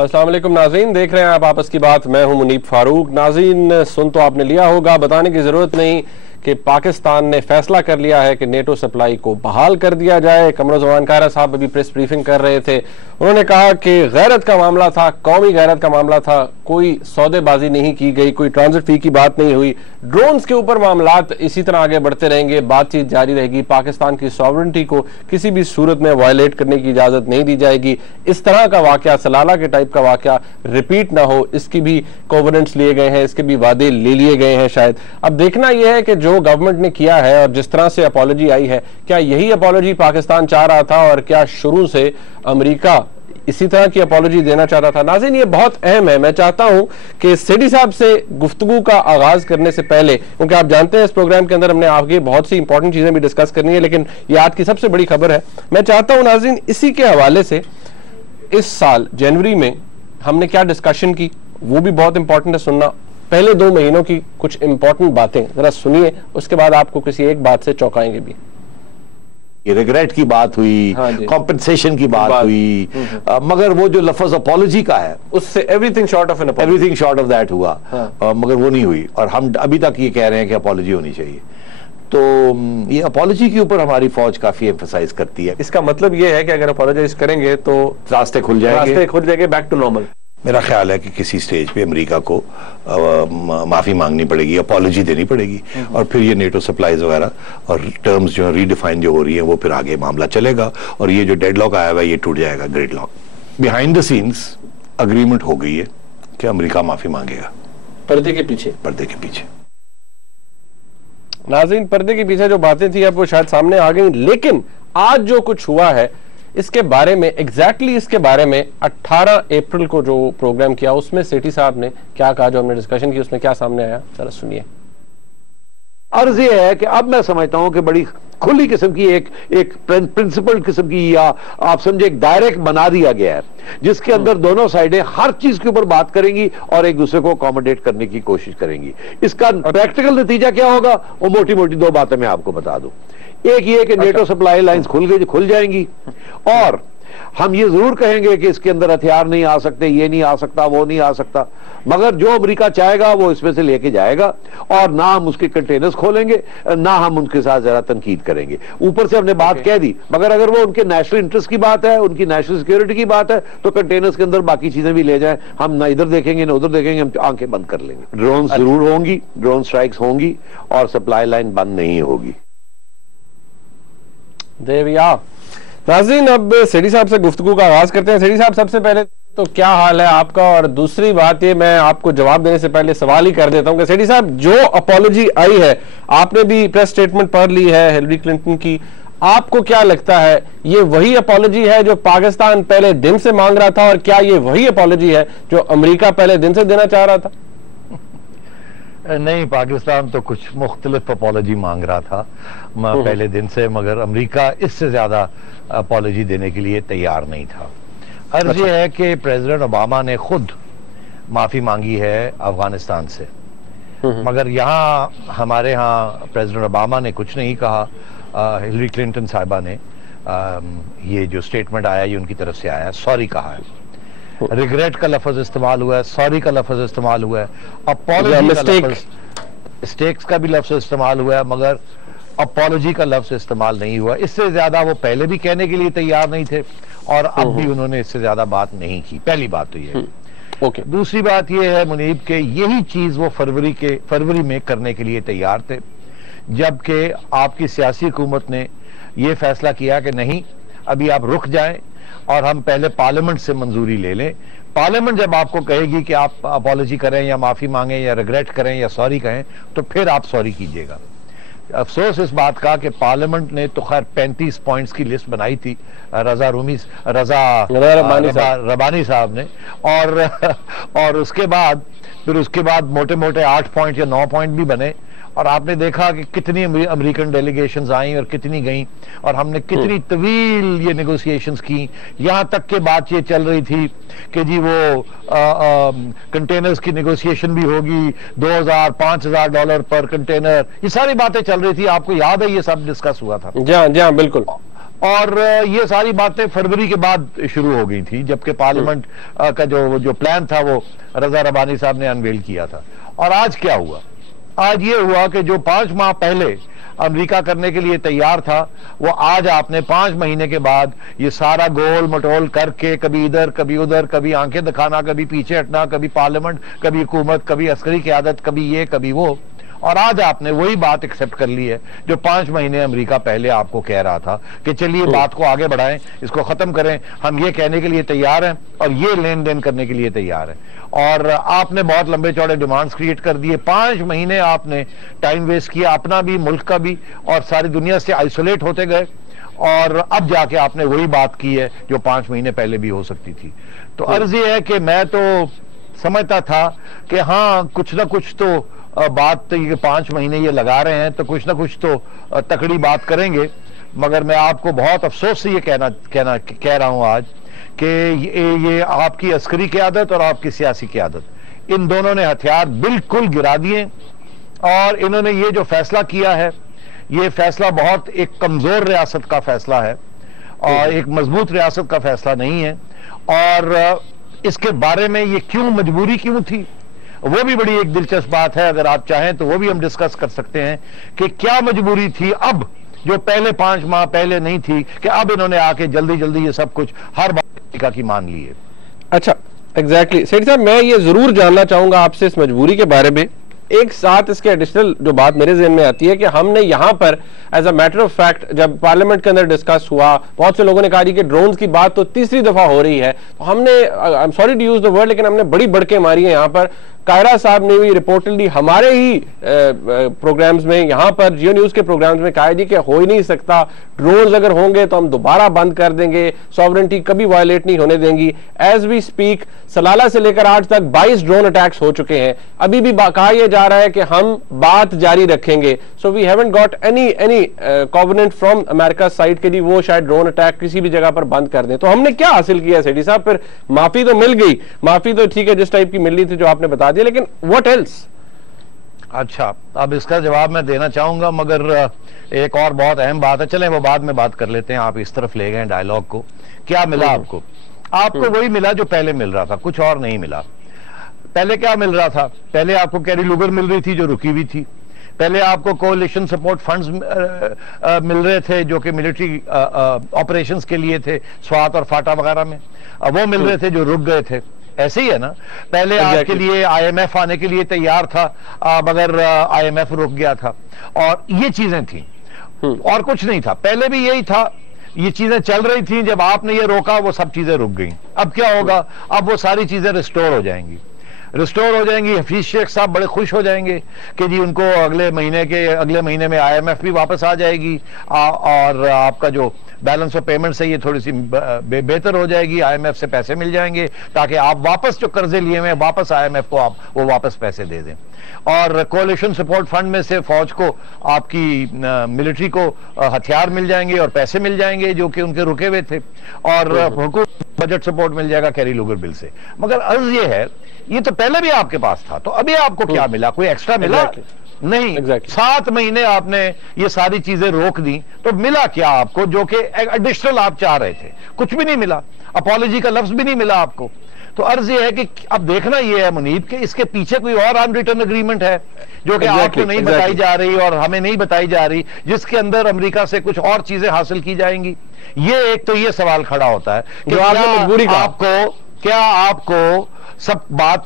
अस्सलाम वालेकुम नाज़रीन, देख रहे हैं आप आपस की बात। मैं हूं मुनीब फारूक। नाज़रीन, सुन तो आपने लिया होगा, बताने की जरूरत नहीं कि पाकिस्तान ने फैसला कर लिया है कि नेटो सप्लाई को बहाल कर दिया जाए। कमरुज़्ज़मान कायरा साहब अभी प्रेस ब्रीफिंग कर रहे थे, उन्होंने कहा कि गैरत का मामला था, कौमी गैरत का मामला था, कोई सौदेबाजी नहीं की गई, कोई ट्रांजिट फी की बात नहीं हुई। ड्रोन्स के ऊपर मामलात इसी तरह आगे बढ़ते रहेंगे, बातचीत जारी रहेगी। पाकिस्तान की सॉवरेंटी को किसी भी सूरत में वायलेट करने की इजाजत नहीं दी जाएगी। इस तरह का वाकया, सलाला के टाइप का वाकया रिपीट ना हो, इसकी भी कोवेनेंट्स लिए गए हैं, इसके भी वादे ले लिए गए हैं शायद। अब देखना यह है कि जो गवर्नमेंट ने किया है और जिस तरह से अपॉलॉजी आई है, क्या यही अपॉलॉजी पाकिस्तान चाह रहा था और क्या शुरू से अमेरिका इसी तरह की अपॉलॉजी देना चाहता था? नाज़रीन, ये बहुत अहम है। मैं चाहता हूं कि सेठी साहब से गुफ्तगू का आगाज करने से पहले, क्योंकि आप जानते हैं इस प्रोग्राम के अंदर हमने आगे बहुत सी इंपॉर्टेंट चीजें भी डिस्कस करनी है, लेकिन ये आज की सबसे बड़ी खबर है। मैं चाहता हूं नाज़रीन, इसी के हवाले से इस साल जनवरी में हमने क्या डिस्कशन की, वो भी बहुत इंपॉर्टेंट है सुनना। पहले 2 महीनों की कुछ इंपॉर्टेंट बातें जरा सुनिए, उसके बाद आपको किसी एक बात से चौंकाएंगे भी। रिग्रेट की बात हुई, कॉम्पेंसेशन की बात हुई, मगर वो जो लफ्ज अपॉलॉजी का है उससे एवरीथिंग शॉर्ट ऑफ दैट हुआ। मगर वो नहीं हुई और हम अभी तक ये कह रहे हैं कि अपॉलॉजी होनी चाहिए। तो ये अपॉलॉजी के ऊपर हमारी फौज काफी एम्फसाइज करती है। इसका मतलब ये है कि अगर अपॉलोजाइज करेंगे तो रास्ते खुल जाएंगे, बैक टू नॉर्मल। मेरा ख्याल है कि किसी स्टेज पे अमेरिका को माफी मांगनी पड़ेगी, अपॉलॉजी देनी पड़ेगी, और फिर ये नेटो सप्लाईज वगैरह और टर्म्स जो रीडिफाइन जो हो रही है वो फिर आगे मामला चलेगा और ये जो डेडलॉक आया हुआ है ये टूट जाएगा, gridlock. Behind the scenes agreement हो गई है कि अमेरिका माफी मांगेगा, पर्दे के पीछे। नाज़रीन, पर्दे के पीछे जो बातें थी अब वो शायद सामने आ गई, लेकिन आज जो कुछ हुआ है इसके बारे में, इसके बारे में 18 अप्रैल को जो प्रोग्राम किया उसमें सेठी साहब ने क्या कहा, जो हमने डिस्कशन की उसमें क्या सामने आया, जरा सुनिए। अर्ज ये है कि अब मैं समझता हूं कि बड़ी खुली किस्म की एक प्रिंसिपल किस्म की, या आप समझे एक डायरेक्ट बना दिया गया है जिसके अंदर दोनों साइडें हर चीज के ऊपर बात करेंगी और एक दूसरे को अकोमोडेट करने की कोशिश करेंगी। इसका प्रैक्टिकल नतीजा क्या होगा वो मोटी मोटी 2 बातें मैं आपको बता दूं। एक ये कि नेटो सप्लाई लाइंस खुल जाएंगी और हम ये जरूर कहेंगे कि इसके अंदर हथियार नहीं आ सकते, ये नहीं आ सकता, वो नहीं आ सकता, मगर जो अमेरिका चाहेगा वो इसमें से लेके जाएगा और ना हम उसके कंटेनर्स खोलेंगे, ना हम उनके साथ जरा तनकीद करेंगे। ऊपर से हमने बात कह दी, मगर अगर वो उनके नेशनल इंटरेस्ट की बात है, उनकी नेशनल सिक्योरिटी की बात है, तो कंटेनर्स के अंदर बाकी चीजें भी ले जाएं, हम ना इधर देखेंगे ना उधर देखेंगे, हम आंखें बंद कर लेंगे। ड्रोन जरूर होंगी, ड्रोन स्ट्राइक्स होंगी और सप्लाई लाइन बंद नहीं होगी। नाज़रीन, अब सेठी साहब से गुफ्तगू का आगाज करते हैं। सेठी साहब, सबसे पहले तो क्या हाल है आपका, और दूसरी बात ये, मैं आपको जवाब देने से पहले सवाल ही कर देता हूं कि सेठी साहब, जो अपॉलॉजी आई है, आपने भी प्रेस स्टेटमेंट पढ़ ली है हिलरी क्लिंटन की, आपको क्या लगता है ये वही अपॉलॉजी है जो पाकिस्तान पहले दिन से मांग रहा था, और क्या ये वही अपॉलॉजी है जो अमेरिका पहले दिन से देना चाह रहा था? नहीं, पाकिस्तान तो कुछ मुख्तलिफ अपॉलॉजी मांग रहा था पहले दिन से, मगर अमेरिका इससे ज्यादा अपॉलॉजी देने के लिए तैयार नहीं था। अर्ज ये है कि प्रेसिडेंट ओबामा ने खुद माफी मांगी है अफगानिस्तान से, मगर यहाँ हमारे यहाँ प्रेसिडेंट ओबामा ने कुछ नहीं कहा। हिलरी क्लिंटन साहिबा ने ये जो स्टेटमेंट आया ये उनकी तरफ से आया, सॉरी कहा है, रिग्रेट का लफ्ज इस्तेमाल हुआ है, सॉरी का लफ्ज इस्तेमाल हुआ है, अपॉलॉजी का लफ्ज, मिस्टेक्स का भी लफ्ज इस्तेमाल हुआ है, मगर अपॉलॉजी का लफ्ज इस्तेमाल नहीं हुआ। इससे ज्यादा वो पहले भी कहने के लिए तैयार नहीं थे और अब भी उन्होंने इससे ज्यादा बात नहीं की। पहली बात तो ये है। दूसरी बात ये है मुनीब के यही चीज वो फरवरी में करने के लिए तैयार थे, जबकि आपकी सियासी हुकूमत ने यह फैसला किया कि नहीं, अभी आप रुक जाएं और हम पहले पार्लियामेंट से मंजूरी ले लें। पार्लियामेंट जब आपको कहेगी कि आप अपॉलॉजी करें या माफी मांगें या रिग्रेट करें या सॉरी कहें, तो फिर आप सॉरी कीजिएगा। अफसोस इस बात का कि पार्लियामेंट ने तो खैर 35 पॉइंट्स की लिस्ट बनाई थी रजा रबानी साहब ने, और उसके बाद मोटे मोटे 8 पॉइंट या 9 पॉइंट भी बने, और आपने देखा कि कितनी अमेरिकन डेलीगेशंस आई और कितनी गई, और हमने कितनी तवील ये नेगोशिएशंस की। यहां तक के बात ये चल रही थी कि जी वो कंटेनर्स की नेगोशिएशन भी होगी, $2,000-5,000 पर कंटेनर, ये सारी बातें चल रही थी। आपको याद है ये सब डिस्कस हुआ था? जी हाँ बिल्कुल। और ये सारी बातें फरवरी के बाद शुरू हो गई थी, जबकि पार्लियामेंट का जो प्लान था वो रजा रबानी साहब ने अनवेल किया था। और आज क्या हुआ? आज ये हुआ कि जो 5 माह पहले अमेरिका करने के लिए तैयार था, वो आज आपने 5 महीने के बाद ये सारा गोल मटोल करके, कभी इधर कभी उधर, कभी आंखें दिखाना, कभी पीछे हटना, कभी पार्लियामेंट, कभी हुकूमत, कभी अस्करी क़यादत, कभी ये कभी वो, और आज आपने वही बात एक्सेप्ट कर ली है जो 5 महीने अमेरिका पहले आपको कह रहा था कि चलिए बात को आगे बढ़ाएं, इसको खत्म करें, हम ये कहने के लिए तैयार हैं और ये लेन देन करने के लिए तैयार हैं। और आपने बहुत लंबे चौड़े डिमांड्स क्रिएट कर दिए। 5 महीने आपने टाइम वेस्ट किया, अपना भी, मुल्क का भी, और सारी दुनिया से आइसोलेट होते गए, और अब जाके आपने वही बात की है जो 5 महीने पहले भी हो सकती थी। तो अर्ज ये है कि मैं तो समझता था कि हाँ, कुछ ना कुछ तो बात तो ये 5 महीने ये लगा रहे हैं तो कुछ ना कुछ तो तकड़ी बात करेंगे, मगर मैं आपको बहुत अफसोस से ये कह रहा हूं आज कि ये आपकी अस्करी क़यादत और आपकी सियासी क़यादत, इन दोनों ने हथियार बिल्कुल गिरा दिए, और इन्होंने ये जो फैसला किया है, ये फैसला बहुत एक कमजोर रियासत का फैसला है और एक मजबूत रियासत का फैसला नहीं है। और इसके बारे में ये क्यों मजबूरी क्यों थी, वो भी बड़ी एक दिलचस्प बात है। अगर आप चाहें तो वो भी हम डिस्कस कर सकते हैं कि क्या मजबूरी थी अब जो पहले 5 माह पहले नहीं थी, कि अब इन्होंने आके जल्दी जल्दी ये सब कुछ हर बात की मान ली है। अच्छा, एग्जैक्टली सेठ साहब, मैं ये जरूर जानना चाहूंगा आपसे इस मजबूरी के बारे में। एक साथ इसके एडिशनल जो बात मेरे ज़हन में आती है कि हमने यहाँ पर as a matter of fact जब पार्लियामेंट के अंदर डिस्कस हुआ, बहुत से लोगों ने कहा कि ड्रोन्स की बात तो तीसरी दफा हो रही है, तो हमने, I am sorry to use the word, लेकिन हमने बड़ी बढ़के मारी है यहाँ पर। कायरा साहब ने भी रिपोर्टली हमारे ही प्रोग्राम्स में, यहाँ पर जियो न्यूज के प्रोग्राम्स में कहा जी कि हो ही नहीं सकता, ड्रोन्स अगर होंगे तो हम दोबारा बंद कर देंगे, सॉवरेंटी कभी वायलेट नहीं होने देंगी। एज वी स्पीक सलाला से लेकर आज तक 22 ड्रोन अटैक्स हो चुके हैं, अभी भी कहा यह जा रहा है कि हम बात जारी रखेंगे। So we haven't got any covenant from America side के जी वो शायद ड्रोन अटैक किसी भी जगह पर बंद कर दें। तो हमने क्या हासिल किया सेठी साहब? फिर माफी तो मिल गई, माफी तो ठीक है जिस टाइप की मिलनी थी जो आपने बता दिया, लेकिन व्हाट एल्स? अच्छा, अब इसका जवाब मैं देना चाहूंगा, मगर एक और बहुत अहम बात है, चलें वो बाद में बात कर लेते हैं। आप इस तरफ ले गए डायलॉग को। क्या मिला आपको? आपको वही मिला जो पहले मिल रहा था, कुछ और नहीं मिला। पहले क्या मिल रहा था? पहले आपको कैरी लूगर मिल रही थी जो रुकी हुई थी, पहले आपको कोalition सपोर्ट फंड्स मिल रहे थे जो कि मिलिट्री ऑपरेशंस के लिए थे, स्वात और फाटा वगैरह में, वो मिल रहे थे जो रुक गए थे। ऐसे ही है ना, पहले आपके लिए IMF आने के लिए तैयार था, मगर IMF रुक गया था, और ये चीजें थी और कुछ नहीं था। पहले भी यही था, ये चीजें चल रही थी, जब आपने ये रोका वो सब चीजें रुक गई। अब क्या होगा? अब वो सारी चीजें रिस्टोर हो जाएंगी, रिस्टोर हो जाएंगी। हफीज शेख साहब बड़े खुश हो जाएंगे कि जी उनको अगले महीने में IMF भी वापस आ जाएगी, और आपका जो बैलेंस ऑफ पेमेंट से ये थोड़ी सी बेहतर हो जाएगी, IMF से पैसे मिल जाएंगे ताकि आप वापस जो कर्जे लिए हुए वापस IMF को आप वो वापस पैसे दे दें। और कोalition सपोर्ट फंड में से फौज को, आपकी मिलिट्री को हथियार मिल जाएंगे और पैसे मिल जाएंगे जो कि उनके रुके हुए थे, और हुकूमत बजट सपोर्ट मिल जाएगा कैरी लूगर बिल से। मगर अर्ज ये है, ये तो पहले भी आपके पास था, तो अभी आपको क्या मिला? कोई एक्स्ट्रा मिला? नहीं। 7 महीने आपने ये सारी चीजें रोक दी, तो मिला क्या आपको जो कि एडिशनल आप चाह रहे थे? कुछ भी नहीं मिला, अपॉलॉजी का लफ्ज भी नहीं मिला आपको। तो अर्ज ये है कि अब देखना ये है मुनीब कि इसके पीछे कोई और अनरिटन एग्रीमेंट है जो कि आपको नहीं बताई जा रही और हमें नहीं बताई जा रही, जिसके अंदर अमेरिका से कुछ और चीजें हासिल की जाएंगी। ये एक तो ये सवाल खड़ा होता है कि क्या आपको सब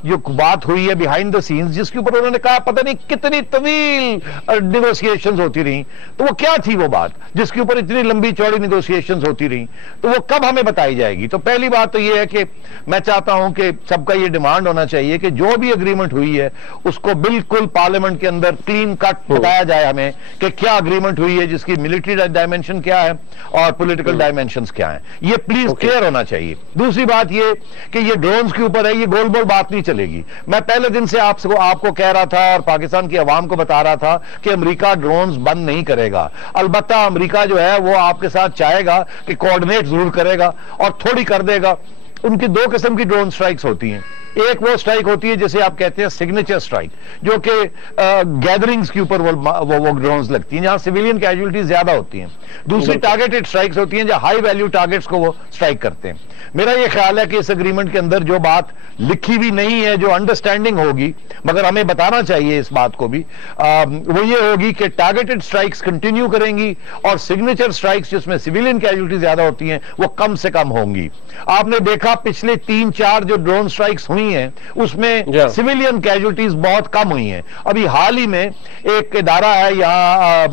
जो बात हुई है बिहाइंड द सीन्स, जिसके ऊपर उन्होंने कहा पता नहीं कितनी तवील निगोशिएशंस होती रही, तो वो क्या थी वो बात जिसके ऊपर इतनी लंबी चौड़ी निगोशिएशंस होती रही, तो वो कब हमें बताई जाएगी? तो पहली बात तो ये है कि मैं चाहता हूं कि सबका ये डिमांड होना चाहिए कि जो भी एग्रीमेंट हुई है उसको बिल्कुल पार्लियामेंट के अंदर क्लीन कट बताया जाए हमें कि क्या एग्रीमेंट हुई है, जिसकी मिलिट्री डायमेंशन क्या है और पॉलिटिकल डायमेंशंस क्या है, ये प्लीज क्लियर होना चाहिए। दूसरी बात ये कि ये ड्रोन्स के ऊपर है, ये गोल बात नहीं चलेगी। मैं पहले दिन से आपको कह रहा था और पाकिस्तान की आवाम को बता रहा था कि अमेरिका ड्रोन्स बंद नहीं करेगा। अलबत्ता अमेरिका जो है वो आपके साथ चाहेगा कि कोऑर्डिनेट जरूर करेगा और थोड़ी कर देगा। उनकी 2 किस्म की ड्रोन स्ट्राइक्स होती हैं, एक वो स्ट्राइक होती है जिसे आप कहते हैं सिग्नेचर स्ट्राइक, जो कि गैदरिंग्स के ऊपर वो ड्रोन्स लगती हैं जहां सिविलियन कैजुअलिटीज ज्यादा होती हैं। दूसरी टारगेटेड स्ट्राइक्स होती हैं जहां हाई वैल्यू टारगेट्स को वो स्ट्राइक करते हैं। मेरा ये ख्याल है कि इस एग्रीमेंट के अंदर जो बात लिखी भी नहीं है, जो अंडरस्टैंडिंग होगी, मगर हमें बताना चाहिए इस बात को भी, वो ये होगी कि टारगेटेड स्ट्राइक्स कंटिन्यू करेंगी और सिग्नेचर स्ट्राइक्स जिसमें सिविलियन कैजुअलिटी ज्यादा होती हैं वो कम से कम होंगी। आपने देखा पिछले 3-4 जो ड्रोन स्ट्राइक्स हुई हैं उसमें सिविलियन कैजुअलिटीज बहुत कम हुई हैं। अभी हाल ही में एक इदारा है यहाँ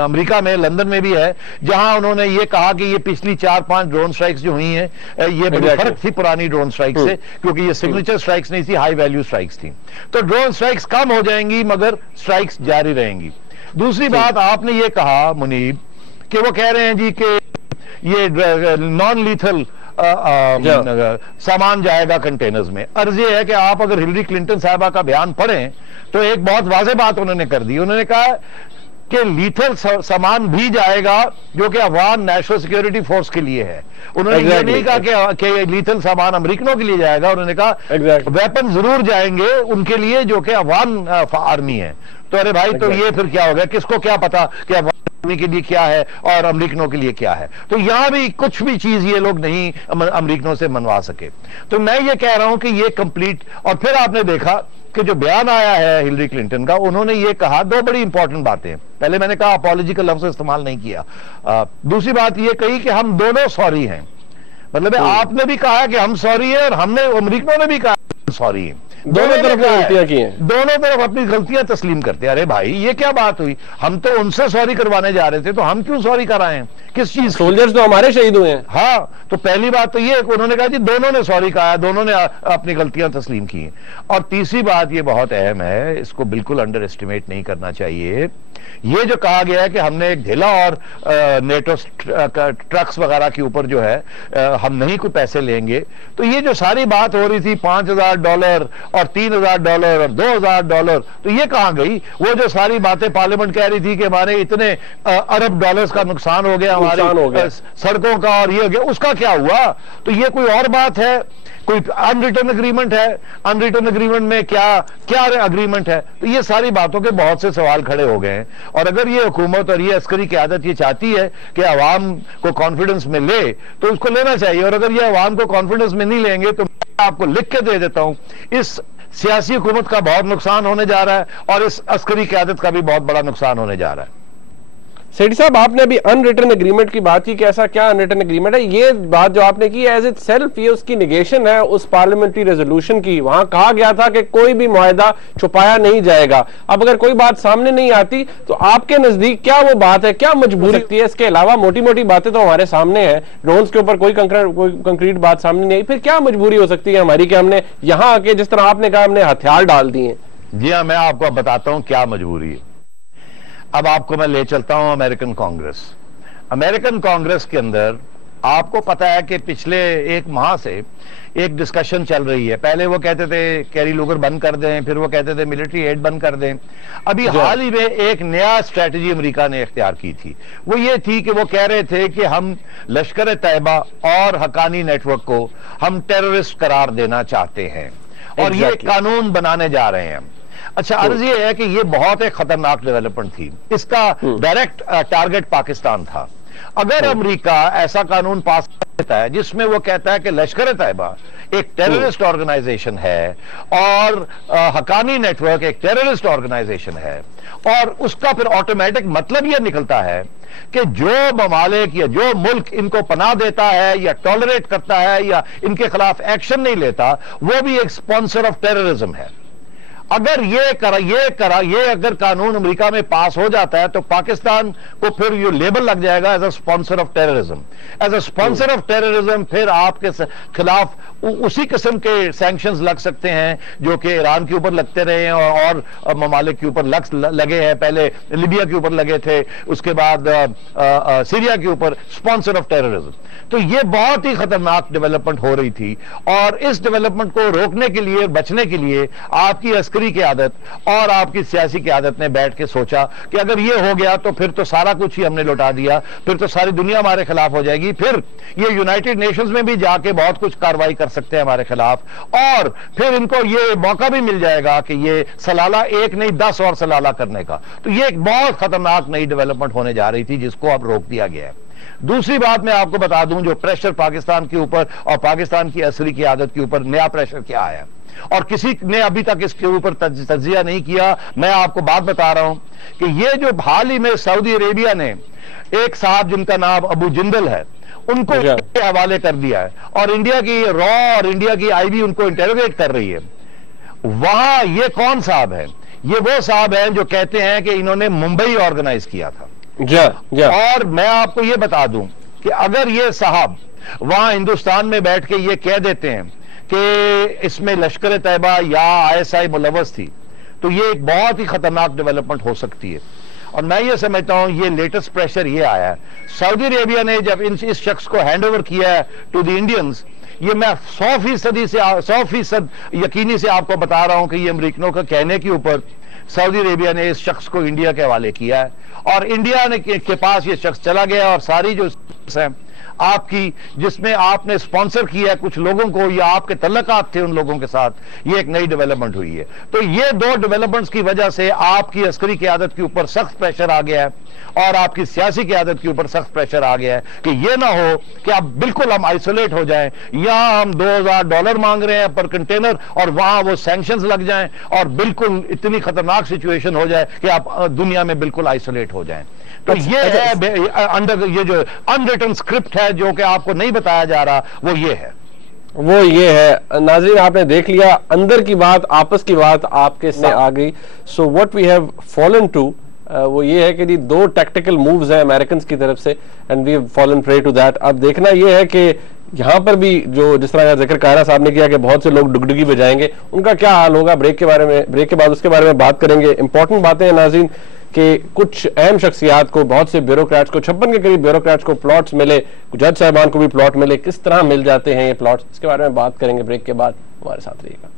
अमेरिका में, लंदन में भी है, जहां उन्होंने ये कहा कि ये पिछली 4-5 ड्रोन स्ट्राइक्स जो हुई हैं ये बड़ी फर्क थी पुरानी ड्रोन स्ट्राइक से, क्योंकि ये सिग्नेचर स्ट्राइक्स नहीं थी, हाई वैल्यू स्ट्राइक्स थी। तो ड्रोन स्ट्राइक्स कम हो जाएंगी मगर स्ट्राइक्स जारी रहेंगी। दूसरी बात आपने ये कहा मुनीब कि वो कह रहे हैं जी कि ये नॉन लीथल सामान जाएगा कंटेनर्स में। अर्ज ये है कि आप अगर हिलरी क्लिंटन साहबा का बयान पढ़ें तो एक बहुत वाज़ेह बात उन्होंने कर दी। उन्होंने कहा कि लीथल सामान भी जाएगा जो कि अफगान नेशनल सिक्योरिटी फोर्स के लिए है। उन्होंने ये नहीं कहा कि लीथल सामान अमेरिकनों के लिए जाएगा, उन्होंने कहा वेपन जरूर जाएंगे उनके लिए जो कि अफगान आर्मी है। तो अरे भाई तो ये फिर क्या हो गया, किसको क्या पता कि अफगान आर्मी के लिए क्या है और अमेरिकनों के लिए क्या है। तो यहां भी कुछ भी चीज ये लोग नहीं अमेरिकनों से मनवा सके। तो मैं ये कह रहा हूं कि ये कंप्लीट। और फिर आपने देखा कि जो बयान आया है हिलरी क्लिंटन का, उन्होंने ये कहा दो बड़ी इंपॉर्टेंट बातें। पहले मैंने कहा अपॉलॉजी का लफ्ज इस्तेमाल नहीं किया। दूसरी बात ये कही कि हम दोनों सॉरी हैं, मतलब आपने भी कहा कि हम सॉरी हैं और हमने अमेरिकनों ने भी कहा सॉरी है। दोनों तरफ गलतियां की हैं, दोनों तरफ अपनी गलतियां तस्लीम करते हैं। अरे भाई ये क्या बात हुई, हम तो उनसे सॉरी करवाने जा रहे थे तो हम क्यों सॉरी कराएं, किस चीज? सोल्जर्स तो हमारे शहीद हुए हैं। हाँ, तो पहली बात तो ये उन्होंने कहा जी दोनों ने सॉरी कहा, दोनों ने अपनी गलतियां तस्लीम की। और तीसरी बात ये बहुत अहम है, इसको बिल्कुल अंडर एस्टिमेट नहीं करना चाहिए। ये जो कहा गया है कि हमने एक ढिला और नेटो ट्रक्स वगैरह के ऊपर जो है हम नहीं कोई पैसे लेंगे, तो ये जो सारी बात हो रही थी $5,000 और $3,000 और $2,000, तो ये कहां गई? वो जो सारी बातें पार्लियामेंट कह रही थी कि हमारे इतने अरब डॉलर्स का नुकसान हो गया हमारे सड़कों का और ये हो गया, उसका क्या हुआ? तो ये कोई और बात है, कोई अनरिटन एग्रीमेंट है, अनरिटन एग्रीमेंट में क्या क्या अग्रीमेंट है? तो ये सारी बातों के बहुत से सवाल खड़े हो गए हैं। और अगर ये हुकूमत और ये अस्करी क़यादत ये चाहती है कि अवाम को कॉन्फिडेंस में ले तो उसको लेना चाहिए। और अगर ये अवाम को कॉन्फिडेंस में नहीं लेंगे तो मैं आपको लिख के दे देता हूं, इस सियासी हुकूमत का बहुत नुकसान होने जा रहा है और इस अस्करी क़यादत का भी बहुत बड़ा नुकसान होने जा रहा है। सेठी साहब, आपने अभी अनरिटन एग्रीमेंट की बात की कि ऐसा क्या अनरिटन एग्रीमेंट है? ये बात जो आपने की एज इट सेल्फ ये उसकी निगेशन है उस पार्लियामेंट्री रेजोल्यूशन की। वहां कहा गया था कि कोई भी मुआहदा छुपाया नहीं जाएगा। अब अगर कोई बात सामने नहीं आती तो आपके नजदीक क्या वो बात है, क्या मजबूरी लगती है? इसके अलावा मोटी मोटी बातें तो हमारे सामने है, ड्रोन्स के ऊपर कोई कंक्रीट बात सामने नहीं आई, फिर क्या मजबूरी हो सकती है हमारी कि हमने यहां आके जिस तरह आपने कहा हमने हथियार डाल दिए? जी हाँ, मैं आपको बताता हूं क्या मजबूरी है। अब आपको मैं ले चलता हूं अमेरिकन कांग्रेस। अमेरिकन कांग्रेस के अंदर आपको पता है कि पिछले एक माह से एक डिस्कशन चल रही है। पहले वो कहते थे कैरी लूगर बंद कर दें, फिर वो कहते थे मिलिट्री एड बंद कर दें। अभी हाल ही में एक नया स्ट्रेटजी अमेरिका ने इख्तियार की थी, वो ये थी कि वो कह रहे थे कि हम लश्कर तैयबा और हक्कानी नेटवर्क को हम टेररिस्ट करार देना चाहते हैं और ये कानून बनाने जा रहे हैं। अच्छा, अर्ज ये है कि ये बहुत एक खतरनाक डेवलपमेंट थी, इसका डायरेक्ट टारगेट पाकिस्तान था। अगर अमेरिका ऐसा कानून पास करता है जिसमें वो कहता है कि लश्कर तैयबा एक टेररिस्ट ऑर्गेनाइजेशन है और हक्कानी नेटवर्क एक टेररिस्ट ऑर्गेनाइजेशन है, और उसका फिर ऑटोमेटिक मतलब यह निकलता है कि जो ममालिक या जो मुल्क इनको पनाह देता है या टॉलरेट करता है या इनके खिलाफ एक्शन नहीं लेता, वो भी एक स्पॉन्सर ऑफ टेररिज्म है। अगर ये अगर कानून अमेरिका में पास हो जाता है तो पाकिस्तान को फिर ये लेबल लग जाएगा as a sponsor of terrorism. As a sponsor of terrorism फिर आपके खिलाफ उसी किस्म के सैंक्शंस लग सकते हैं जो कि ईरान के ऊपर लगते रहे हैं और ममालिक के ऊपर लगे हैं। पहले लीबिया के ऊपर लगे थे, उसके बाद सीरिया के ऊपर, स्पॉन्सर ऑफ टेररिज्म। तो ये बहुत ही खतरनाक डेवलपमेंट हो रही थी और इस डेवलपमेंट को रोकने के लिए, बचने के लिए आपकी अस्करी क़यादत और आपकी सियासी क़यादत ने बैठ के सोचा कि अगर ये हो गया तो फिर तो सारा कुछ ही हमने लौटा दिया, फिर तो सारी दुनिया हमारे खिलाफ हो जाएगी, फिर ये यूनाइटेड नेशंस में भी जाके बहुत कुछ कार्रवाई कर सकते हैं हमारे खिलाफ, और फिर इनको ये मौका भी मिल जाएगा कि ये सलाला एक नहीं 10 और सलाला करने का। तो ये एक बहुत खतरनाक नई डेवलपमेंट होने जा रही थी जिसको अब रोक दिया गया है। दूसरी बात मैं आपको बता दूं, जो प्रेशर पाकिस्तान के ऊपर और पाकिस्तान की अस्करी क़यादत के ऊपर नया प्रेशर क्या आया, और किसी ने अभी तक इसके ऊपर तज्जिया नहीं किया। मैं आपको बात बता रहा हूं कि ये जो हाल ही में सऊदी अरेबिया ने एक साहब जिनका नाम अबू जिंदल है उनको हवाले कर दिया है, और इंडिया की रॉ और इंडिया की आईबी उनको इंटेरोगेट कर रही है। वहां ये कौन साहब है? ये वो साहब हैं जो कहते हैं कि इन्होंने मुंबई ऑर्गेनाइज किया था। और मैं आपको ये बता दूं कि अगर ये साहब वहां हिंदुस्तान में बैठ के ये कह देते हैं कि इसमें लश्कर तैयबा या आईएसआई मुलव्वस थी, तो ये एक बहुत ही खतरनाक डेवलपमेंट हो सकती है। और मैं ये समझता हूं ये लेटेस्ट प्रेशर ये आया है, सऊदी अरेबिया ने जब इस शख्स को हैंड ओवर किया है टू द इंडियंस, ये मैं 100% यकीनी से आपको बता रहा हूं कि ये अमरीकनों का कहने के ऊपर सऊदी अरेबिया ने इस शख्स को इंडिया के हवाले किया है, और इंडिया ने के पास ये शख्स चला गया, और सारी जो है आपकी जिसमें आपने स्पॉन्सर किया है कुछ लोगों को या आपके तल्लुकात थे उन लोगों के साथ, ये एक नई डेवलपमेंट हुई है। तो ये दो डेवलपमेंट्स की वजह से आपकी अस्करी क़यादत के ऊपर सख्त प्रेशर आ गया है, और आपकी सियासी क़यादत के ऊपर सख्त प्रेशर आ गया है कि ये ना हो कि अब बिल्कुल हम आइसोलेट हो जाएं, यहां हम $2000 मांग रहे हैं पर कंटेनर और वहां वो सैंक्शंस लग जाएं और बिल्कुल इतनी खतरनाक सिचुएशन हो जाए कि आप दुनिया में बिल्कुल आइसोलेट हो जाएं। तो ये है अंडर ये जो अनरिटन स्क्रिप्ट है जो कि आपको नहीं बताया जा रहा, वो ये है। नाज़रीन, आपने देख लिया अंदर की बात, आपस की बात आपके से आ गई। So what we have fallen to वो ये है कि जी 2 टैक्टिकल मूव्स हैं अमेरिकन की तरफ से, and we have fallen prey to that. अब देखना ये है कि यहाँ पर भी जो जिस तरह का जिक्र कायरा साहब ने किया कि बहुत से लोग डुगडुगी बजाएंगे, उनका क्या हाल होगा ब्रेक के बाद उसके बारे में बात करेंगे। इंपॉर्टेंट बातें हैं नाज़रीन कि कुछ अहम शख्सियात को, बहुत से ब्यूरोक्रेट्स को, 56 के करीब ब्यूरोक्रेट्स को प्लॉट्स मिले, जज साहबान को भी प्लॉट मिले, किस तरह मिल जाते हैं ये प्लॉट्स, इसके बारे में बात करेंगे ब्रेक के बाद। हमारे साथ रहिएगा।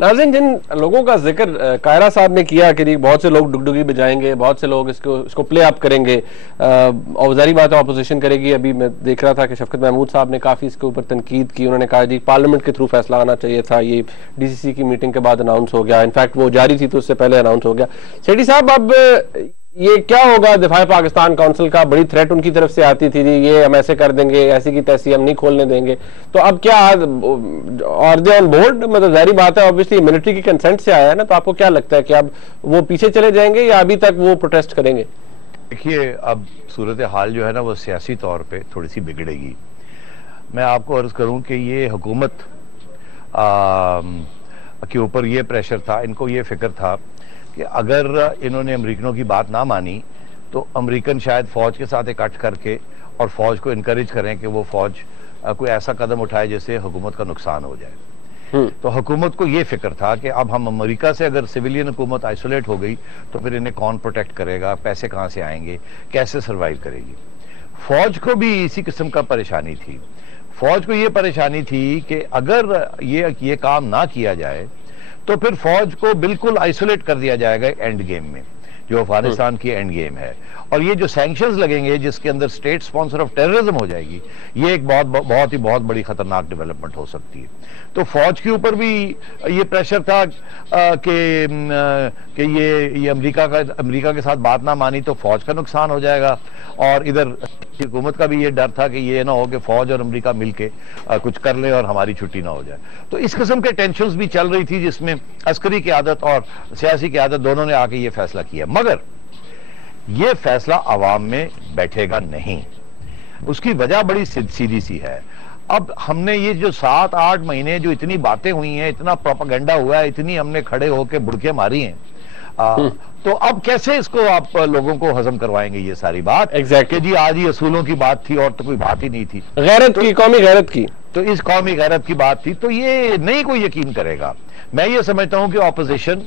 नाज़रीन, जिन लोगों का जिक्र कायरा साहब ने किया कि बहुत से लोग डुगडुगी बजाएंगे, बहुत से लोग इसको प्ले अप करेंगे, और जारी बात है अपोजिशन करेगी। अभी मैं देख रहा था कि शफकत महमूद साहब ने काफ़ी इसके ऊपर तनकीद की। उन्होंने कहा जी पार्लियामेंट के थ्रू फैसला आना चाहिए था, ये डीसीसी की मीटिंग के बाद अनाउंस हो गया, इनफैक्ट वो जारी थी तो उससे पहले अनाउंस हो गया। सेठी साहब, अब ये क्या होगा? दिफा पाकिस्तान काउंसिल का बड़ी थ्रेट उनकी तरफ से आती थी, ये हम ऐसे कर देंगे, ऐसी की तैसी हम नहीं खोलने देंगे, तो अब क्या और दे ऑन बोर्ड? मतलब जारी बात है ऑब्वियसली मिलिट्री की कंसेंट से आया है ना, तो आपको क्या लगता है कि अब वो पीछे चले जाएंगे या अभी तक वो प्रोटेस्ट करेंगे? देखिए, अब सूरत हाल जो है ना वो सियासी तौर पे थोड़ी सी बिगड़ेगी। मैं आपको अर्ज करूं कि ये हुकूमत के ऊपर ये प्रेशर था, इनको ये फिक्र था कि अगर इन्होंने अमरीकनों की बात ना मानी तो अमरीकन शायद फौज के साथ इकट्ठ करके और फौज को इनकरेज करें कि वो फौज कोई ऐसा कदम उठाए जिससे हुकूमत का नुकसान हो जाए। तो हुकूमत को ये फिक्र था कि अब हम अमेरिका से अगर सिविलियन हुकूमत आइसोलेट हो गई तो फिर इन्हें कौन प्रोटेक्ट करेगा, पैसे कहाँ से आएंगे, कैसे सर्वाइव करेगी। फौज को भी इसी किस्म का परेशानी थी। फौज को ये परेशानी थी कि अगर ये काम ना किया जाए तो फिर फौज को बिल्कुल आइसोलेट कर दिया जाएगा एंड गेम में, जो अफगानिस्तान की एंड गेम है। और ये जो सैंक्शंस लगेंगे जिसके अंदर स्टेट स्पॉन्सर ऑफ टेररिज्म हो जाएगी, ये एक बहुत बड़ी खतरनाक डेवलपमेंट हो सकती है। तो फौज के ऊपर भी ये प्रेशर था कि ये अमेरिका के साथ बात ना मानी तो फौज का नुकसान हो जाएगा, और इधर हुकूमत का भी ये डर था कि ये ना हो कि फौज और अमेरिका मिलके कुछ कर ले और हमारी छुट्टी ना हो जाए। तो इस किस्म के टेंशन्स भी चल रही थी जिसमें अस्करी क़यादत और सियासी क़यादत दोनों ने आके ये फैसला किया। मगर ये फैसला अवाम में बैठेगा नहीं। उसकी वजह बड़ी सीधी सी है। अब हमने ये जो 7-8 महीने जो इतनी बातें हुई हैं, इतना प्रोपेगेंडा हुआ है, इतनी हमने खड़े होकर बुड़के मारी हैं, तो अब कैसे इसको आप लोगों को हजम करवाएंगे ये सारी बात? एग्जैक्टली जी आज ही असूलों की बात थी और तो कोई बात ही नहीं थी, गैरत की, कौमी गैरत की। तो इस कौमी गैरत की बात थी, तो ये नहीं कोई यकीन करेगा। मैं ये समझता हूं कि ऑपोजिशन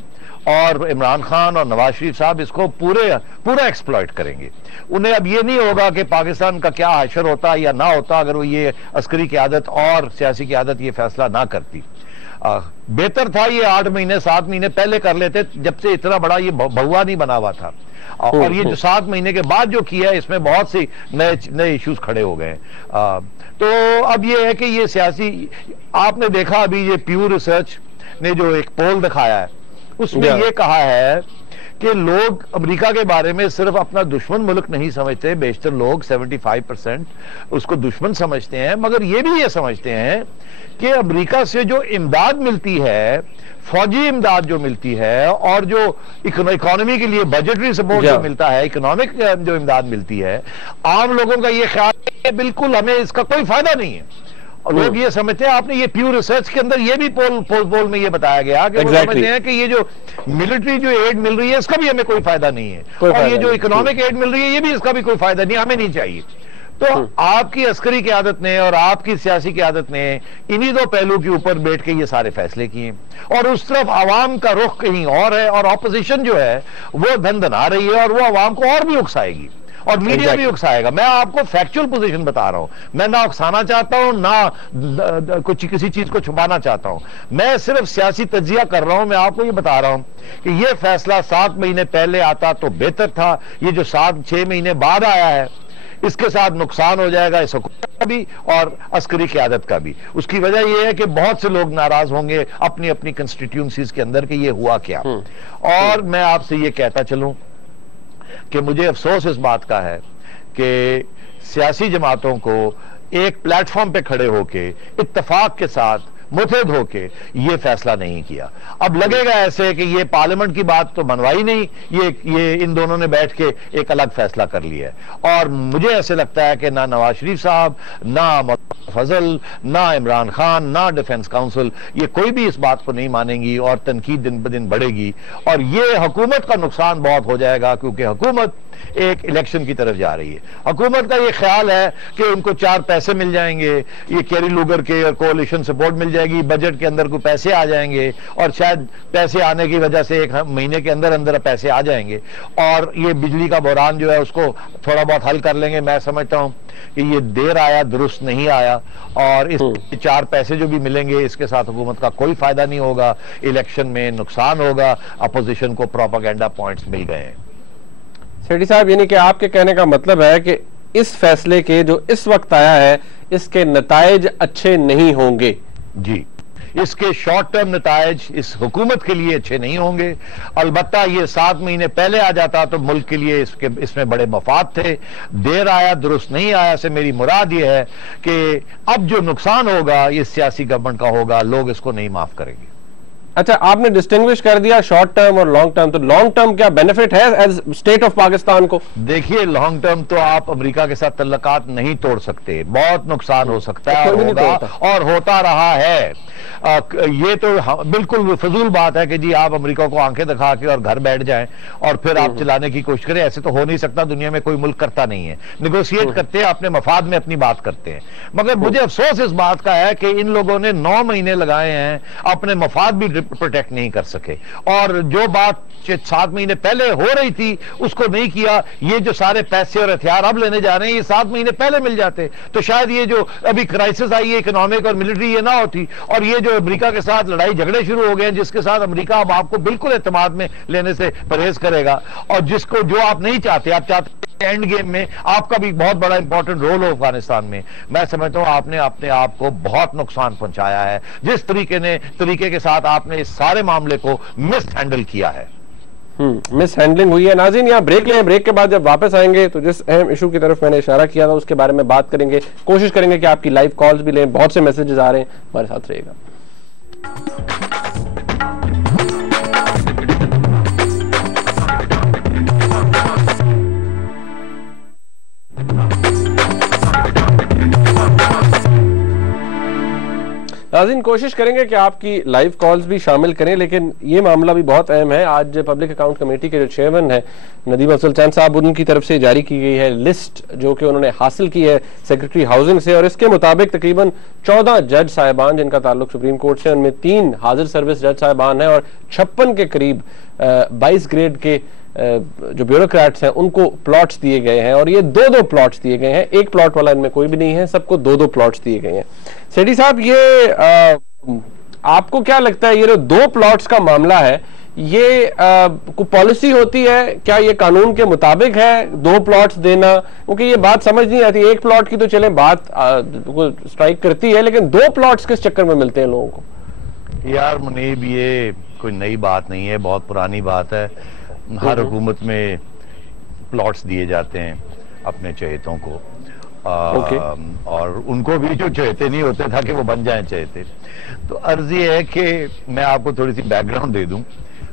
और इमरान खान और नवाज शरीफ साहब इसको पूरा एक्सप्लॉइट करेंगे। उन्हें अब ये नहीं होगा कि पाकिस्तान का क्या हशर होता या ना होता अगर वो ये अस्करी क़यादत और सियासी क़यादत ये फैसला ना करती। बेहतर था ये 8 महीने 7 महीने पहले कर लेते, जब से इतना बड़ा ये बहुआ नहीं बना हुआ था। और ये जो 7 महीने के बाद जो किया है इसमें बहुत सी नए इश्यूज खड़े हो गए। तो अब ये है कि ये सियासी, आपने देखा अभी ये प्यू रिसर्च ने जो एक पोल दिखाया है उसमें ये कहा है कि लोग अमेरिका के बारे में सिर्फ अपना दुश्मन मुल्क नहीं समझते, बेशतर लोग 75% उसको दुश्मन समझते हैं, मगर ये भी ये समझते हैं कि अमेरिका से जो इमदाद मिलती है, फौजी इमदाद जो मिलती है और जो इकोनॉमी के लिए बजटरी सपोर्ट जो मिलता है, इकोनॉमिक जो इमदाद मिलती है, आम लोगों का ये ख्याल है बिल्कुल हमें इसका कोई फायदा नहीं है। और लोग ये समझते हैं, आपने ये प्यू रिसर्च के अंदर ये भी पोल में ये बताया गया कि वो समझते हैं कि ये जो मिलिट्री जो एड मिल रही है इसका भी हमें कोई फायदा नहीं है, और ये जो इकोनॉमिक एड मिल रही है ये भी इसका भी कोई फायदा नहीं, हमें नहीं चाहिए। तो आपकी अस्करी क़यादत ने और आपकी सियासी क़यादत ने इन्हीं दो पहलू के ऊपर बैठ के ये सारे फैसले किए, और उस तरफ आवाम का रुख कहीं और है, और ऑपोजिशन जो है वो धन-धना रही है और वो आवाम को और भी उकसाएगी और मीडिया भी उकसाएगा। मैं आपको फैक्चुअल पोजीशन बता रहा हूं, मैं ना उकसाना चाहता हूं ना कुछ किसी चीज को छुपाना चाहता हूं, मैं सिर्फ सियासी तज्जिया कर रहा हूं। मैं आपको ये बता रहा हूं कि ये फैसला 7 महीने पहले आता तो बेहतर था, ये जो 7-6 महीने बाद आया है इसके साथ नुकसान हो जाएगा इस हुकूमत का भी और अस्करी क़यादत का भी। उसकी वजह यह है कि बहुत से लोग नाराज होंगे अपनी अपनी कंस्टिट्यूंसीज के अंदर कि ये हुआ क्या। और मैं आपसे ये कहता चलूं कि मुझे अफसोस इस बात का है कि सियासी जमातों को एक प्लेटफॉर्म पे खड़े होके इत्तेफाक के साथ मुतहद होके ये फैसला नहीं किया। अब लगेगा ऐसे कि ये पार्लियामेंट की बात तो मनवाई नहीं, ये इन दोनों ने बैठ के एक अलग फैसला कर लिया है। और मुझे ऐसे लगता है कि ना नवाज शरीफ साहब, ना फजल, ना इमरान खान, ना डिफेंस काउंसिल, ये कोई भी इस बात को नहीं मानेंगी और तनकीद दिन ब दिन बढ़ेगी, और ये हुकूमत का नुकसान बहुत हो जाएगा, क्योंकि हुकूमत एक इलेक्शन की तरफ जा रही है। हुकूमत का ये ख्याल है कि उनको 4 पैसे मिल जाएंगे, ये कैरी लूगर के और कोalition सपोर्ट मिल जाएगी, बजट के अंदर कोई पैसे आ जाएंगे, और शायद पैसे आने की वजह से 1 महीने के अंदर अंदर पैसे आ जाएंगे और ये बिजली का बहरान जो है उसको थोड़ा बहुत हल कर लेंगे। मैं समझता हूं कि ये देर आया दुरुस्त नहीं आया, और इस 4 पैसे जो भी मिलेंगे इसके साथ हुकूमत का कोई फायदा नहीं होगा, इलेक्शन में नुकसान होगा, अपोजिशन को प्रोपेगेंडा पॉइंट्स मिल गए हैं। सेठी साहब, यानी कि आपके कहने का मतलब है कि इस फैसले के जो इस वक्त आया है इसके नतायज अच्छे नहीं होंगे? जी, इसके शॉर्ट टर्म नतायज इस हुकूमत के लिए अच्छे नहीं होंगे। अलबत्ता ये 7 महीने पहले आ जाता तो मुल्क के लिए इसमें बड़े मफाद थे। देर आया दुरुस्त नहीं आया से मेरी मुराद ये है कि अब जो नुकसान होगा ये सियासी गवर्नमेंट का होगा, लोग इसको नहीं माफ करेंगे। अच्छा, आपने डिस्टिंग्विश कर दिया शॉर्ट टर्म और लॉन्ग टर्म, तो लॉन्ग टर्म क्या बेनिफिट है एज स्टेट ऑफ पाकिस्तान को? देखिए, लॉन्ग टर्म तो आप अमेरिका के साथ तल्लकात नहीं तोड़ सकते, बहुत नुकसान हो सकता है, होगा और होता रहा है। ये तो बिल्कुल फजूल बात है कि जी आप अमेरिका को आंखें दिखा के और घर बैठ जाएं और फिर आप चलाने की कोशिश करें। ऐसे तो हो नहीं सकता, दुनिया में कोई मुल्क करता नहीं है। निगोशिएट करते हैं, अपने मफाद में अपनी बात करते हैं। मगर मुझे अफसोस इस बात का है कि इन लोगों ने 9 महीने लगाए हैं, अपने मफाद भी प्रोटेक्ट नहीं कर सके, और जो बात 7 महीने पहले हो रही थी उसको नहीं किया। ये जो सारे पैसे और हथियार अब लेने जा रहे हैं ये 7 महीने पहले मिल जाते तो शायद ये जो अभी क्राइसिस आई है इकोनॉमिक और मिलिट्री, ये ना होती। और ये जो अमेरिका के साथ लड़ाई झगड़े शुरू हो गए जिसके साथ अमेरिका अब आपको बिल्कुल एतमाद में लेने से परहेज करेगा, और जिसको जो आप नहीं चाहते, आप चाहते एंड गेम में आपका भी बहुत बड़ा इंपॉर्टेंट रोल हो अफगानिस्तान में। मैं समझता हूं आपने अपने आप को बहुत नुकसान पहुंचाया है जिस तरीके के साथ आपने इस सारे मामले को मिस हैंडल किया है। मिस हैंडलिंग हुई है। नाज़रीन, यहाँ ब्रेक लें, ब्रेक के बाद जब वापस आएंगे तो जिस अहम इशू की तरफ मैंने इशारा किया था उसके बारे में बात करेंगे, कोशिश करेंगे कि आपकी लाइव कॉल्स भी लें, बहुत से मैसेजेस आ रहे हैं, हमारे साथ रहेगा। नाज़रीन, कोशिश करेंगे कि आपकी लाइव कॉल्स भी शामिल करें, लेकिन ये मामला भी बहुत अहम है। आज पब्लिक अकाउंट कमेटी के जो चेयरमैन है नदीम अफजल चंद साहब, उनकी तरफ से जारी की गई है लिस्ट जो कि उन्होंने हासिल की है सेक्रेटरी हाउसिंग से, और इसके मुताबिक तकरीबन 14 जज साहिबान जिनका ताल्लुक सुप्रीम कोर्ट से, उनमें 3 हाजिर सर्विस जज साहिबान हैं और 56 के करीब 22 ग्रेड के जो ब्यूरोक्रेट्स हैं उनको प्लॉट्स दिए गए हैं, और ये 2-2 प्लॉट्स दिए गए हैं। एक प्लॉट वाला इनमें कोई भी नहीं है, सबको 2-2 प्लॉट्स दिए गए हैं। सेठी साहब, ये आपको क्या लगता है, ये जो 2 प्लॉट्स का मामला है, ये कोई पॉलिसी होती है क्या, ये कानून के मुताबिक है 2 प्लॉट्स देना? क्योंकि ये बात समझ नहीं आती, एक प्लॉट की तो चले बात स्ट्राइक करती है, लेकिन 2 प्लॉट्स किस चक्कर में मिलते हैं लोगों को? यार मुनीब, ये कोई नई बात नहीं है, बहुत पुरानी बात है। हर हुकूमत में प्लॉट्स दिए जाते हैं अपने चहेतों को, और उनको भी जो चहेते नहीं होते ताकि वो बन जाएं चहेते। तो अर्ज ये है कि मैं आपको थोड़ी सी बैकग्राउंड दे दूं।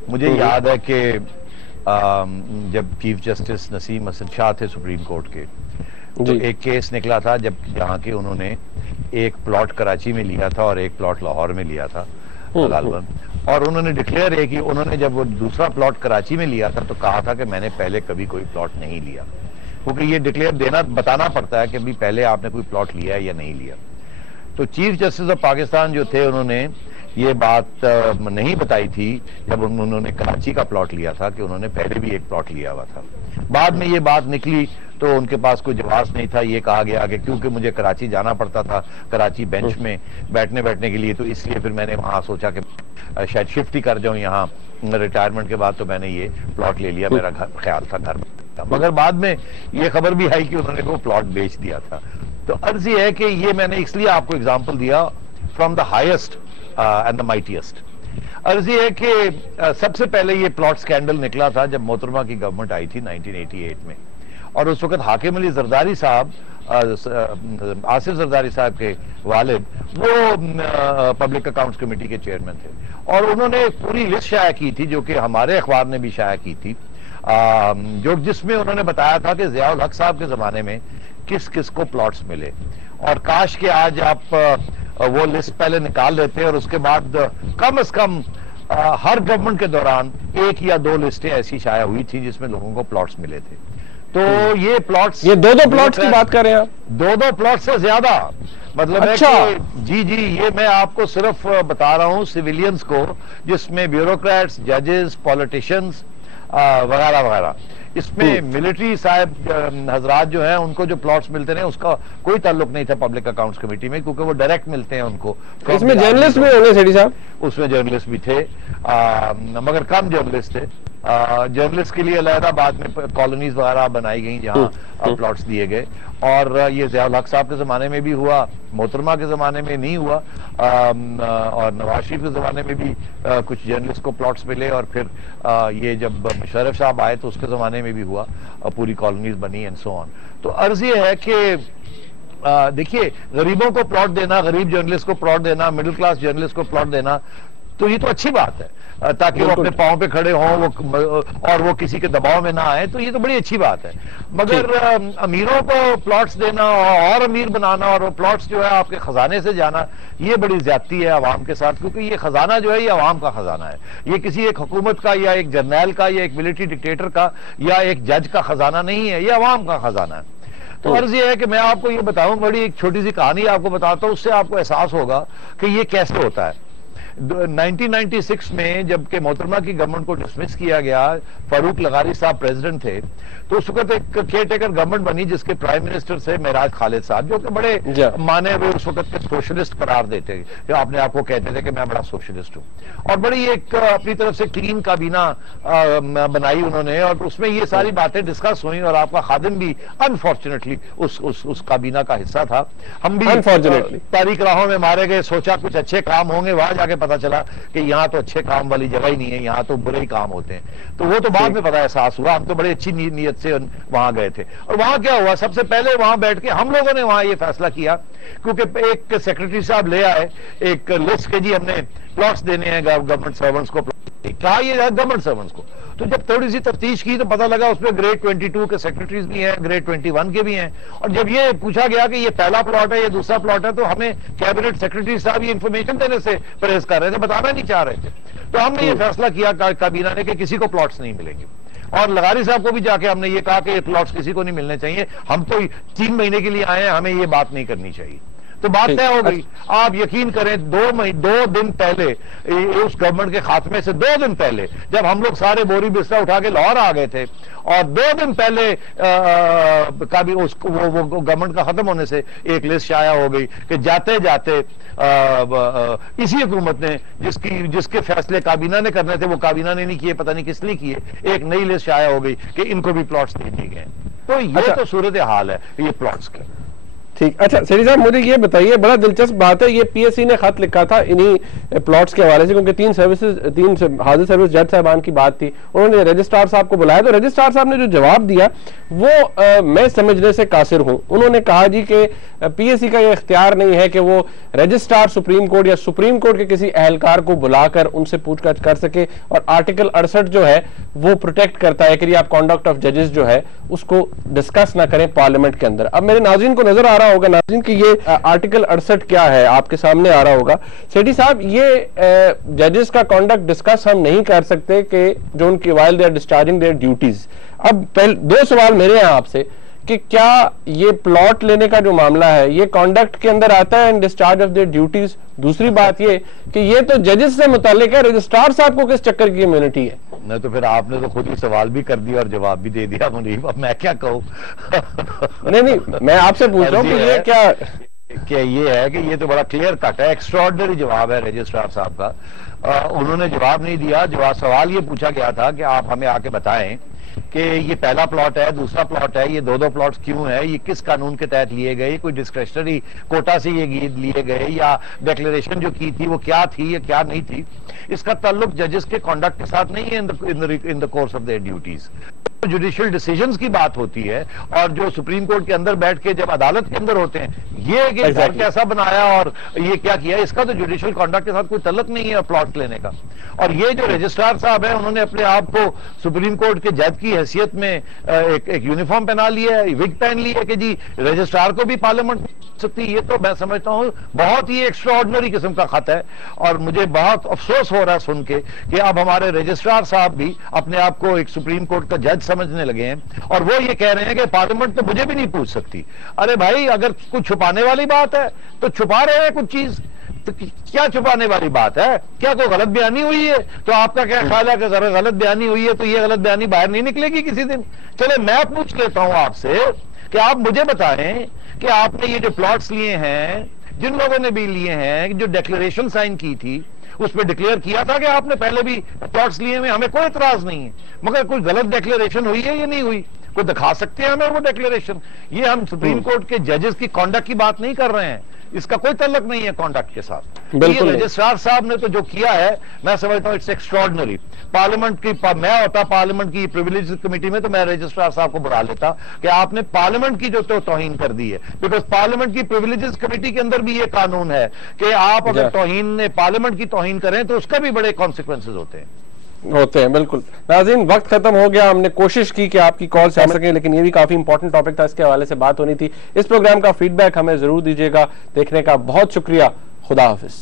मुझे याद है कि जब चीफ जस्टिस नसीम हसन शाह थे सुप्रीम कोर्ट के, तो एक केस निकला था जहाँ के उन्होंने एक प्लॉट कराची में लिया था और एक प्लॉट लाहौर में लिया था गालबन, और उन्होंने डिक्लेयर है कि उन्होंने जब वो दूसरा प्लॉट कराची में लिया था तो कहा था कि मैंने पहले कभी कोई प्लॉट नहीं लिया, क्योंकि ये डिक्लेयर बताना पड़ता है कि भी पहले आपने कोई प्लॉट लिया है या नहीं लिया। तो चीफ जस्टिस ऑफ पाकिस्तान जो थे, उन्होंने ये बात नहीं बताई थी जब उन्होंने कराची का प्लॉट लिया था कि उन्होंने पहले भी एक प्लॉट लिया हुआ था। बाद में ये बात निकली तो उनके पास कोई जवाब नहीं था। ये कहा गया कि क्योंकि मुझे कराची जाना पड़ता था, कराची बेंच में बैठने के लिए, तो इसलिए फिर मैंने वहां सोचा कि शायद शिफ्ट ही कर जाऊं यहाँ रिटायरमेंट के बाद, तो मैंने ये प्लॉट ले लिया। मेरा ख्याल था घर में, मगर बाद में ये खबर भी आई कि उन्होंने वो प्लॉट बेच दिया था। तो अर्ज ये है कि ये मैंने इसलिए आपको एग्जाम्पल दिया from the highest and the mightiest. अर्ज ये है कि सबसे पहले ये प्लॉट स्कैंडल निकला था जब मोहतरमा की गवर्नमेंट आई थी 1988 में, और उस वक्त हाकिम अली जरदारी साहब, आसिफ जरदारी साहब के वालिद, वो पब्लिक अकाउंट्स कमेटी के चेयरमैन थे, और उन्होंने एक पूरी लिस्ट शाया की थी जो कि हमारे अखबार ने भी शाया की थी, जो जिसमें उन्होंने बताया था कि ज़ियाउल हक साहब के जमाने में किस किस को प्लॉट्स मिले। और काश के आज आप वो लिस्ट पहले निकाल लेते और उसके बाद कम से कम हर गवर्नमेंट के दौरान 1 या 2 लिस्टें ऐसी शाया हुई थी जिसमें लोगों को प्लॉट्स मिले थे। तो ये प्लॉट्स, ये 2-2 प्लॉट्स की बात कर रहे हैं आप? 2-2 प्लॉट से ज्यादा, मतलब अच्छा। है कि जी, ये मैं आपको सिर्फ बता रहा हूं सिविलियंस को, जिसमें ब्यूरोक्रेट्स, जजेस, पॉलिटिशियंस वगैरह वगैरह। इसमें मिलिट्री साहब हजरात जो हैं उनको जो प्लॉट्स मिलते हैं उसका कोई ताल्लुक नहीं था पब्लिक अकाउंट्स कमेटी में, क्योंकि वो डायरेक्ट मिलते हैं उनको। इसमें जर्नलिस्ट भी होंगे सेठी साहब? उसमें जर्नलिस्ट भी थे, मगर कम जर्नलिस्ट थे। जर्नलिस्ट के लिए अलहदा बाद में कॉलोनीज वगैरह बनाई गई जहां प्लॉट्स दिए गए, और ये ज़ियाउल हक साहब के जमाने में भी हुआ, मोहतरमा के जमाने में नहीं हुआ, और नवाज शरीफ के जमाने में भी कुछ जर्नलिस्ट को प्लॉट्स मिले, और फिर ये जब मुशर्रफ साहब आए तो उसके जमाने में भी हुआ, पूरी कॉलोनीज बनी एंड सो ऑन। तो अर्ज ये है कि देखिए, गरीबों को प्लॉट देना, गरीब जर्नलिस्ट को प्लॉट देना, मिडिल क्लास जर्नलिस्ट को प्लॉट देना, तो ये तो अच्छी बात है, ताकि वो अपने पांव पे खड़े हों और वो किसी के दबाव में ना आए, तो ये तो बड़ी अच्छी बात है। मगर अमीरों को प्लॉट्स देना और अमीर बनाना, और वो प्लॉट्स जो है आपके खजाने से जाना, ये बड़ी ज्यादती है अवाम के साथ, क्योंकि ये खजाना जो है ये अवाम का खजाना है। ये किसी एक हुकूमत का या एक जर्नैल का या एक मिलिट्री डिक्टेटर का या एक जज का खजाना नहीं है, ये अवाम का खजाना है। तो अर्ज ये है कि मैं आपको ये बताऊं, बड़ी एक छोटी सी कहानी आपको बताता हूं, उससे आपको एहसास होगा कि ये कैसे होता है। 1996 में जबकि मोहतरमा की गवर्नमेंट को डिसमिस किया गया, फारूक लगारी साहब प्रेसिडेंट थे, तो उस वक्त एक केयरटेकर गवर्नमेंट बनी जिसके प्राइम मिनिस्टर से मेराज खालिद साहब, जो कि बड़े माने हुए उस वक्त के सोशलिस्ट करार देते, जो अपने आप को कहते थे कि मैं बड़ा सोशलिस्ट हूं, और बड़ी एक अपनी तरफ से क्लीन काबीना बनाई उन्होंने, और उसमें ये सारी बातें डिस्कस हुई, और आपका खादिम भी अनफॉर्चुनेटली उस काबीना का हिस्सा था। हम भी तारीख राहों में मारे गए, सोचा कुछ अच्छे काम होंगे, वहां जाके पता चला कि यहाँ तो अच्छे काम वाली जगह ही नहीं है, यहाँ तो बुरे ही काम होते हैं। तो वो तो बाद में पता एहसास हुआ, हम तो बड़ी अच्छी नीयत से वहां गए थे। और वहां क्या हुआ, सबसे पहले वहां बैठ के हम लोगों ने वहां ये फैसला किया, क्योंकि एक सेक्रेटरी साहब ले आए एक लिस्ट के, जी हमने प्लॉट्स देने हैं गवर्नमेंट सर्वेंट्स को, कहा ये गवर्नमेंट सर्वेंट्स को। तो जब थोड़ी सी तफ्तीश की तो पता लगा उसमें ग्रेड 22 के सेक्रेटरीज भी हैं, ग्रेड 21 के भी हैं। और जब ये पूछा गया कि ये पहला प्लॉट है, ये दूसरा प्लॉट है, तो हमें कैबिनेट सेक्रेटरी साहब ये इंफॉर्मेशन देने से परहेज कर रहे थे, बताना नहीं चाह रहे थे। तो हमने ये फैसला किया काबीना ने कि किसी को प्लॉट्स नहीं मिलेंगे। और लगारी साहब को भी जाके हमने ये कहा कि ये प्लॉट्स किसी को नहीं मिलने चाहिए, हम तो 3 महीने के लिए आए हैं, हमें ये बात नहीं करनी चाहिए। तो बात तय हो गई। आप यकीन करें 2 दिन पहले, उस गवर्नमेंट के खात्मे से 2 दिन पहले, जब हम लोग सारे बोरी बिस्तर उठा के लाहौर आ गए थे, और 2 दिन पहले का भी वो गवर्नमेंट का खत्म होने से एक लिस्ट शाया हो गई कि जाते जाते इसी हुकूमत ने जिसके फैसले काबीना ने करने थे वो काबीना ने नहीं किए, पता नहीं किस लिए किए, एक नई लिस्ट शाया हो गई कि इनको भी प्लॉट्स दे दिए गए। तो ये तो सूरत हाल है ये प्लॉट्स की। ठीक, अच्छा सेठी साहब मुझे ये बताइए, बड़ा दिलचस्प बात है, ये पीएससी ने खत लिखा था इन्हीं प्लॉट्स के हवाले से, क्योंकि 3 हाजिर सर्विस जज साहबान की बात थी, उन्होंने रजिस्ट्रार साहब को बुलाया, तो रजिस्ट्रार साहब ने जो जवाब दिया वो मैं समझने से कासिर हूं। उन्होंने कहा जी कि पीएससी का ये इख्तियार नहीं है कि वो रजिस्ट्रार सुप्रीम कोर्ट या सुप्रीम कोर्ट के किसी अहलकार को बुलाकर उनसे पूछताछ कर सके, और आर्टिकल 68 जो है वो प्रोटेक्ट करता है कि आप कॉन्डक्ट ऑफ जजेस जो है उसको डिस्कस ना करें पार्लियामेंट के अंदर। अब मेरे नाज़रीन को नजर आ रहा होगा नाज़रीन कि ये आर्टिकल 68 क्या है, आपके सामने आ रहा होगा। सेठी साहब, ये जजेस का कॉन्डक्ट डिस्कस हम नहीं कर सकते कि जो उनकी while they are discharging their duties. अब 2 सवाल मेरे हैं आपसे कि क्या ये प्लॉट लेने का जो मामला है ये कॉन्डक्ट के अंदर आता है, इन डिस्चार्ज ऑफ देयर ड्यूटीज? दूसरी बात ये कि ये तो जजेस से मुताल्लिक है, रजिस्ट्रार साहब को किस चक्कर की इम्यूनिटी है? नहीं तो फिर आपने तो खुद ही सवाल भी कर दिया और जवाब भी दे दिया मुनीब, अब मैं क्या कहूँ। नहीं, मैं आपसे पूछ रहा हूँ कि ये क्या ये है कि ये तो बड़ा क्लियर कट है, एक्स्ट्राऑर्डिनरी जवाब है रजिस्ट्रार साहब का। उन्होंने जवाब नहीं दिया। सवाल ये पूछा गया था कि आप हमें आके बताएं कि ये पहला प्लॉट है, दूसरा प्लॉट है, ये 2 प्लॉट्स क्यों है, ये किस कानून के तहत लिए गए, कोई डिस्क्रिशनरी कोटा से ये लिए गए, या डिक्लेरेशन जो की थी वो क्या थी या क्या नहीं थी। इसका ताल्लुक जजेस के कॉन्डक्ट के साथ नहीं है in the course of their duties. Judicial decisions की बात होती है, और जो सुप्रीम कोर्ट के अंदर बैठ के जब अदालत के अंदर होते हैं, ये कि घर कैसा बनाया और ये क्या किया, इसका तो जुडिशियल कॉन्डक्ट के साथ कोई ताल्लुक नहीं है प्लॉट लेने का। और ये जो रजिस्ट्रार साहब है, उन्होंने अपने आप को सुप्रीम कोर्ट के जज की हैसियत में एक यूनिफॉर्म पहना लिया है, विग पहन ली है कि जी रजिस्ट्रार को भी पार्लियामेंट सकती। ये तो मैं समझता हूं बहुत ही एक्स्ट्राऑर्डिनरी किस्म का खत है, और मुझे बहुत अफसोस हो रहा है सुन के कि अब हमारे रजिस्ट्रार साहब भी अपने आप को एक सुप्रीम कोर्ट का जज समझने लगे हैं, और वो ये कह रहे हैं कि पार्लियामेंट तो मुझे भी नहीं पूछ सकती। अरे भाई, अगर कुछ छुपाने वाली बात है तो छुपा रहे हैं कुछ चीज, तो क्या छुपाने वाली बात है? क्या कोई गलत बयानी हुई है? तो आपका क्या ख्याल है कि अगर गलत बयानी हुई है तो ये गलत बयानी बाहर नहीं निकलेगी किसी दिन? चले मैं पूछ लेता हूं आपसे कि आप मुझे बताएं कि आपने ये जो प्लॉट्स लिए हैं, जिन लोगों ने भी लिए हैं, जो डिक्लेरेशन साइन की थी उसमें डिक्लेयर किया था कि आपने पहले भी प्लॉट्स लिए हुए, हमें कोई इतराज नहीं है, मगर कोई गलत डिक्लेरेशन हुई है या नहीं हुई? कोई दिखा सकते हैं हमें वो डिक्लेरेशन? ये हम सुप्रीम कोर्ट के जजेस की कॉन्डक्ट की बात नहीं कर रहे हैं, इसका कोई ताल्लुक नहीं है कॉन्डक्ट के साथ। ये रजिस्ट्रार साहब ने तो जो किया है, मैं समझता हूं इट्स एक्स्ट्राऑर्डिनरी। पार्लियामेंट की मैं होता पार्लियामेंट की प्रिविलेज कमेटी में, तो मैं रजिस्ट्रार साहब को बुला लेता कि आपने पार्लियामेंट की जो तौहीन कर दी है, बिकॉज पार्लियामेंट की प्रिविलेजेस कमेटी के अंदर भी ये कानून है कि आप अगर पार्लियामेंट की तौहीन करें तो उसका भी बड़े कॉन्सिक्वेंसेज होते हैं। बिल्कुल। नाज़रीन, वक्त खत्म हो गया, हमने कोशिश की कि आपकी कॉल से आ सके, लेकिन ये भी काफी इंपॉर्टेंट टॉपिक था, इसके हवाले से बात होनी थी। इस प्रोग्राम का फीडबैक हमें जरूर दीजिएगा। देखने का बहुत शुक्रिया। खुदा हाफिज।